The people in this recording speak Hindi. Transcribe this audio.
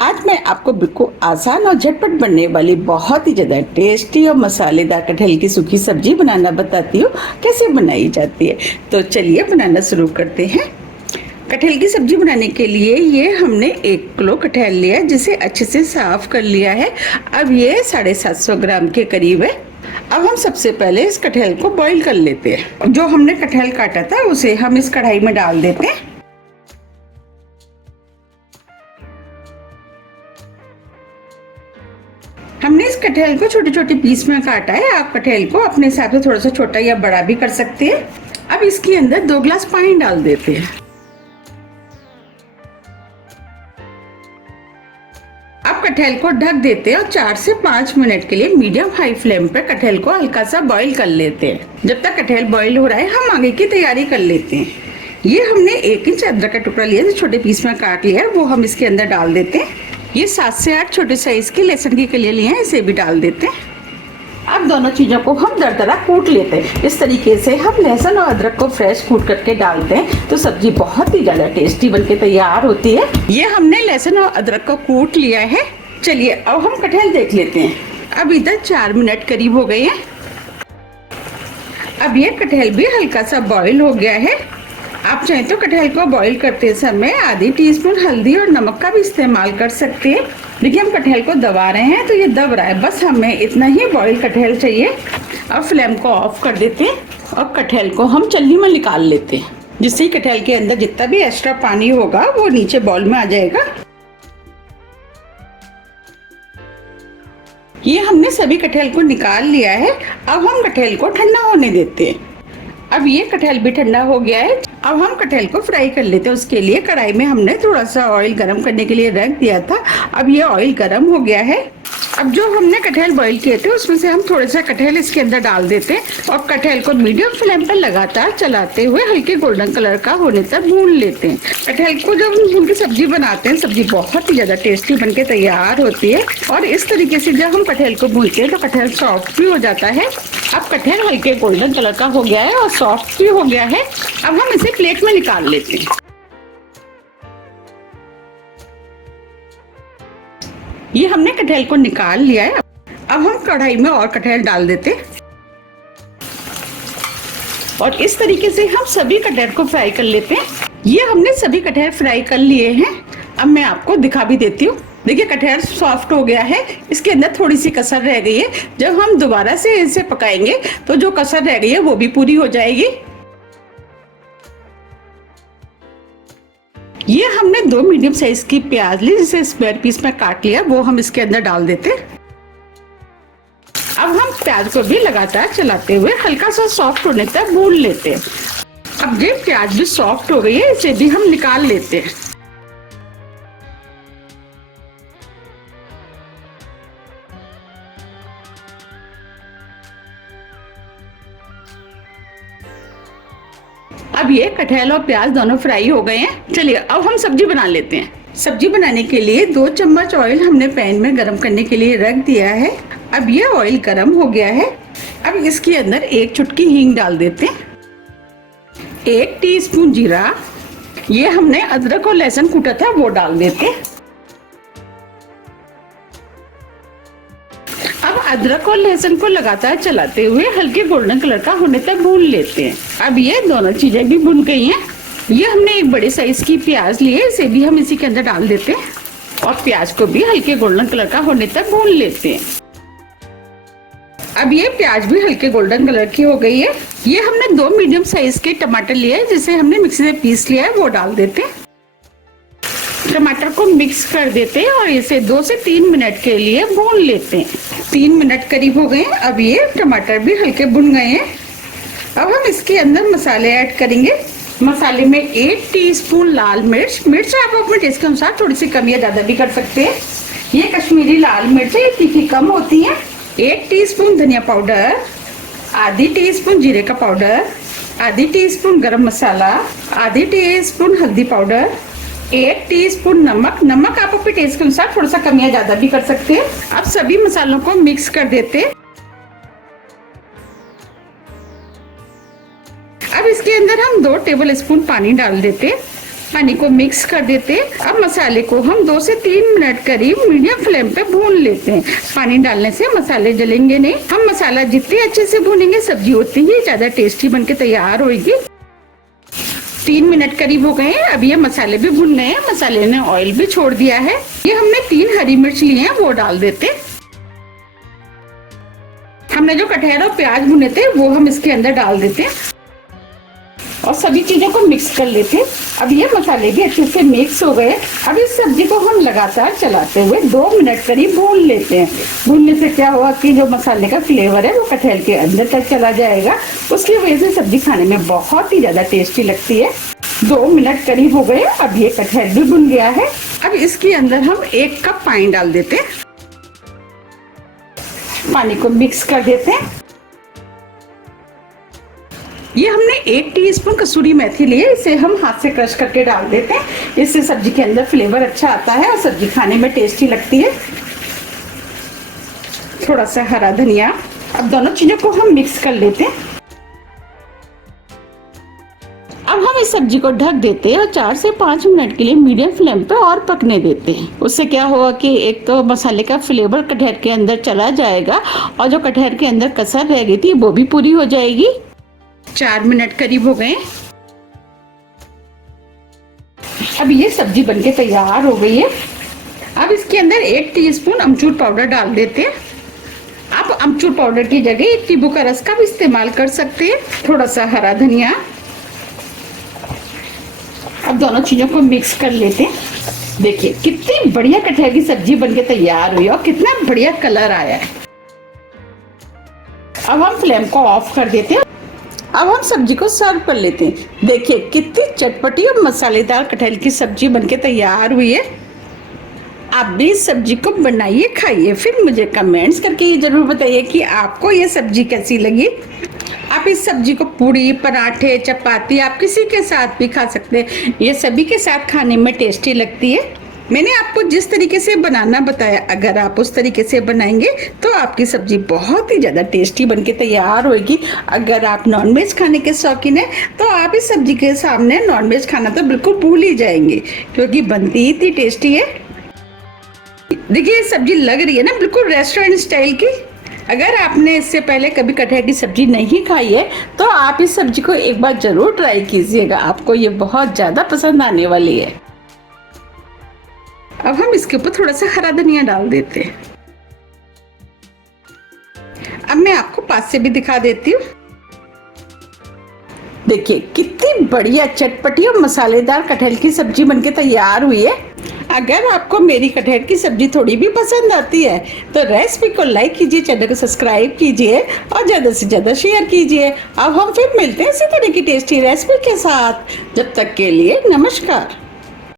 आज मैं आपको बिल्कुल आसान और झटपट बनने वाली बहुत ही ज़्यादा टेस्टी और मसालेदार कटहल की सूखी सब्जी बनाना बताती हूँ कैसे बनाई जाती है। तो चलिए बनाना शुरू करते हैं। कटहल की सब्जी बनाने के लिए ये हमने 1 किलो कटहल लिया है, जिसे अच्छे से साफ कर लिया है। अब ये 750 ग्राम के करीब है। अब हम सबसे पहले इस कटहल को बॉईल कर लेते हैं। जो हमने कटहल काटा था उसे हम इस कढ़ाई में डाल देते हैं। हमने इस कटहल को छोटे छोटे पीस में काटा है। आप कटहल को अपने हिसाब से थोड़ा सा छोटा या बड़ा भी कर सकते हैं। अब इसके अंदर 2 गिलास पानी डाल देते हैं। अब कटहल को ढक देते हैं और 4 से 5 मिनट के लिए मीडियम हाई फ्लेम पर कटहल को हल्का सा बॉईल कर लेते हैं। जब तक कटहल बॉईल हो रहा है हम आगे की तैयारी कर लेते हैं। ये हमने 1 इंच अदरक का टुकड़ा लिया जो छोटे पीस में काट लिया है, वो हम इसके अंदर डाल देते हैं। ये 7 से 8 छोटे साइज के लहसुन की कलियां लिए हैं, इसे भी डाल देते हैं। अब दोनों चीज़ों को हम दरदरा कूट लेते हैं। इस तरीके से हम लहसुन और अदरक को फ्रेश कूट करके डालते हैं तो सब्जी बहुत ही ज़्यादा टेस्टी बनके तैयार होती है। ये हमने लहसुन और अदरक को कूट लिया है। चलिए अब हम कटहल देख लेते हैं। अब इधर 4 मिनट करीब हो गए हैं। अब ये कटहल भी हल्का सा बॉईल हो गया है। आप चाहें तो कटहल को बॉईल करते समय आधी टीस्पून हल्दी और नमक का भी इस्तेमाल कर सकते हैं। देखिए हम कटहल को दबा रहे हैं तो ये दब रहा है, बस हमें इतना ही बॉईल कटहल चाहिए। अब फ्लेम को ऑफ कर देते हैं और कटहल को हम छलनी में निकाल लेते हैं, जिससे कटहल के अंदर जितना भी एक्स्ट्रा पानी होगा वो नीचे बाउल में आ जाएगा। ये हमने सभी कटहल को निकाल लिया है। अब हम कटहल को ठंडा होने देते हैं। अब ये कटहल भी ठंडा हो गया है। अब हम कटहल को फ्राई कर लेते हैं। उसके लिए कढ़ाई में हमने थोड़ा सा ऑयल गरम करने के लिए रख दिया था। अब ये ऑयल गरम हो गया है। अब जो हमने कटहल बॉईल किए थे उसमें से हम थोड़ा सा कटहल इसके अंदर डाल देते हैं और कटहल को मीडियम फ्लेम पर लगातार चलाते हुए हल्के गोल्डन कलर का होने तक भून लेते हैं। कटहल को जब हम भून के सब्जी बनाते हैं, सब्जी बहुत ही ज्यादा टेस्टी बनके तैयार होती है। और इस तरीके से जब हम कटहल को भूनते हैं तो कटहल सॉफ्ट भी हो जाता है। अब कटहल हल्के गोल्डन कलर का हो गया है और सॉफ्ट भी हो गया है। अब हम इसे प्लेट में निकाल लेते हैं। ये हमने कटहल को निकाल लिया है। अब हम कढ़ाई में और कटहल डाल देते हैं और इस तरीके से हम सभी कटहल को फ्राई कर लेते हैं। ये हमने सभी कटहल फ्राई कर लिए हैं। अब मैं आपको दिखा भी देती हूँ। देखिए कटहल सॉफ्ट हो गया है, इसके अंदर थोड़ी सी कसर रह गई है। जब हम दोबारा से इसे पकाएंगे तो जो कसर रह गई है वो भी पूरी हो जाएगी। ये हमने 2 मीडियम साइज की प्याज ली, जिसे स्क्वायर पीस में काट लिया, वो हम इसके अंदर डाल देते हैं। अब हम प्याज को भी लगातार चलाते हुए हल्का सा सॉफ्ट होने तक भून लेते हैं। अब ये प्याज भी सॉफ्ट हो गई है, इसे भी हम निकाल लेते हैं। अब ये कटहल और प्याज दोनों फ्राई हो गए हैं। चलिए अब हम सब्जी बना लेते हैं। सब्जी बनाने के लिए 2 चम्मच ऑयल हमने पैन में गरम करने के लिए रख दिया है। अब ये ऑयल गरम हो गया है। अब इसके अंदर 1 चुटकी हींग डाल देते हैं, 1 टीस्पून जीरा, ये हमने अदरक और लहसुन कूटा था वो डाल देते हैं। अब अदरक और लहसुन को लगातार चलाते हुए हल्के गोल्डन कलर का होने तक भून लेते हैं। अब ये दोनों चीजें भी भुन गई हैं। ये हमने एक बड़े साइज की प्याज ली है, इसे भी हम इसी के अंदर डाल देते हैं और प्याज को भी हल्के गोल्डन कलर का होने तक भून लेते हैं। अब ये प्याज भी हल्के गोल्डन कलर की हो गई है। ये हमने 2 मीडियम साइज के टमाटर लिए हैं, जिसे हमने मिक्सी में पीस लिया है, वो डाल देते हैं। टमाटर को मिक्स कर देते हैं और इसे 2 से 3 मिनट के लिए भून लेते हैं। 3 मिनट करीब हो गए हैं। अब ये टमाटर भी हल्के भुन गए हैं। अब हम इसके अंदर मसाले ऐड करेंगे। मसाले में 1 टीस्पून लाल मिर्च, आप अपने टेस्ट के अनुसार थोड़ी सी कम या ज्यादा भी कर सकते हैं। ये कश्मीरी लाल मिर्च है, ये तीखी कम होती है। 1 टीस्पून धनिया पाउडर, आधी टीस्पून जीरे का पाउडर, आधी टीस्पून गरम मसाला, आधी टीस्पून हल्दी पाउडर, 1 टीस्पून नमक आप अपने टेस्ट के अनुसार थोड़ा सा कम या ज्यादा भी कर सकते हैं। अब सभी मसालों को मिक्स कर देते हैं। अब इसके अंदर हम 2 टेबल स्पून पानी डाल देते हैं पानी को मिक्स कर देते हैं। अब मसाले को हम 2 से 3 मिनट करीब मीडियम फ्लेम पे भून लेते हैं। पानी डालने से मसाले जलेंगे नहीं। हम मसाला जितने अच्छे से भूनेंगे सब्जी उतनी ही ज्यादा टेस्टी बनके तैयार होगी। 3 मिनट करीब हो गए हैं। अब ये मसाले भी भुन गए हैं, मसाले ने ऑयल भी छोड़ दिया है। ये हमने 3 हरी मिर्च लिए हैं, वो डाल देते हैं। हमने जो कटहल और प्याज भुने थे वो हम इसके अंदर डाल देते हैं और सभी चीजों को मिक्स कर लेते हैं। अब ये मसाले भी अच्छे से मिक्स हो गए। अब इस सब्जी को हम लगातार चलाते हुए 2 मिनट करीब भून लेते हैं। भूनने से क्या हुआ कि जो मसाले का फ्लेवर है वो कटहल के अंदर तक चला जाएगा। उसकी वजह से सब्जी खाने में बहुत ही ज्यादा टेस्टी लगती है। 2 मिनट करीब हो गए। अब ये कटहल भी भुन गया है। अब इसके अंदर हम 1 कप पानी डाल देते हैं। पानी को मिक्स कर देते हैं। ये हमने 1 टीस्पून कसूरी मेथी ली है, इसे हम हाथ से क्रश करके डाल देते हैं। इससे सब्जी के अंदर फ्लेवर अच्छा आता है और सब्जी खाने में टेस्टी लगती है। थोड़ा सा हरा धनिया। अब दोनों चीजों को हम मिक्स कर लेते हैं। अब हम इस सब्जी को ढक देते हैं और 4 से 5 मिनट के लिए मीडियम फ्लेम पे और पकने देते हैं। उससे क्या होगा कि एक तो मसाले का फ्लेवर कटहल के अंदर चला जाएगा और जो कटहल के अंदर कसर रह गई थी वो भी पूरी हो जाएगी। 4 मिनट करीब हो गए। अब ये सब्जी बनके तैयार हो गई है। अब इसके अंदर 1 टीस्पून अमचूर पाउडर डाल देते हैं। आप अमचूर पाउडर की जगह 1 नींबू का रस का भी इस्तेमाल कर सकते हैं। थोड़ा सा हरा धनिया। अब दोनों चीजों को मिक्स कर लेते हैं। देखिए कितनी बढ़िया कटहल की सब्जी बनके तैयार हुई और कितना बढ़िया कलर आया है। अब हम फ्लेम को ऑफ कर देते हैं। अब हम सब्जी को सर्व कर लेते हैं। देखिए कितनी चटपटी और मसालेदार कटहल की सब्जी बनके तैयार हुई है। आप भी इस सब्जी को बनाइए, खाइए, फिर मुझे कमेंट्स करके ये जरूर बताइए कि आपको ये सब्जी कैसी लगी। आप इस सब्जी को पूड़ी, पराठे, चपाती, आप किसी के साथ भी खा सकते हैं। ये सभी के साथ खाने में टेस्टी लगती है। मैंने आपको जिस तरीके से बनाना बताया, अगर आप उस तरीके से बनाएंगे तो आपकी सब्जी बहुत ही ज़्यादा टेस्टी बनके तैयार होगी। अगर आप नॉनवेज खाने के शौकीन हैं तो आप इस सब्जी के सामने नॉनवेज खाना तो बिल्कुल भूल ही जाएंगे, क्योंकि बनती ही इतनी टेस्टी है। देखिए ये सब्जी लग रही है ना बिल्कुल रेस्टोरेंट स्टाइल की। अगर आपने इससे पहले कभी कटहल की सब्जी नहीं खाई है तो आप इस सब्जी को एक बार जरूर ट्राई कीजिएगा, आपको ये बहुत ज़्यादा पसंद आने वाली है। अब हम इसके ऊपर थोड़ा सा हरा धनिया डाल देते हैं। अब मैं आपको पास से भी दिखा देती हूँ। देखिए कितनी बढ़िया चटपटी और मसालेदार कटहल की सब्जी बनके तैयार हुई है। अगर आपको मेरी कटहल की सब्जी थोड़ी भी पसंद आती है तो रेसिपी को लाइक कीजिए, चैनल को सब्सक्राइब कीजिए और ज़्यादा से ज़्यादा शेयर कीजिए। अब हम फिर मिलते हैं इसी तरह की टेस्टी रेसिपी के साथ। जब तक के लिए नमस्कार।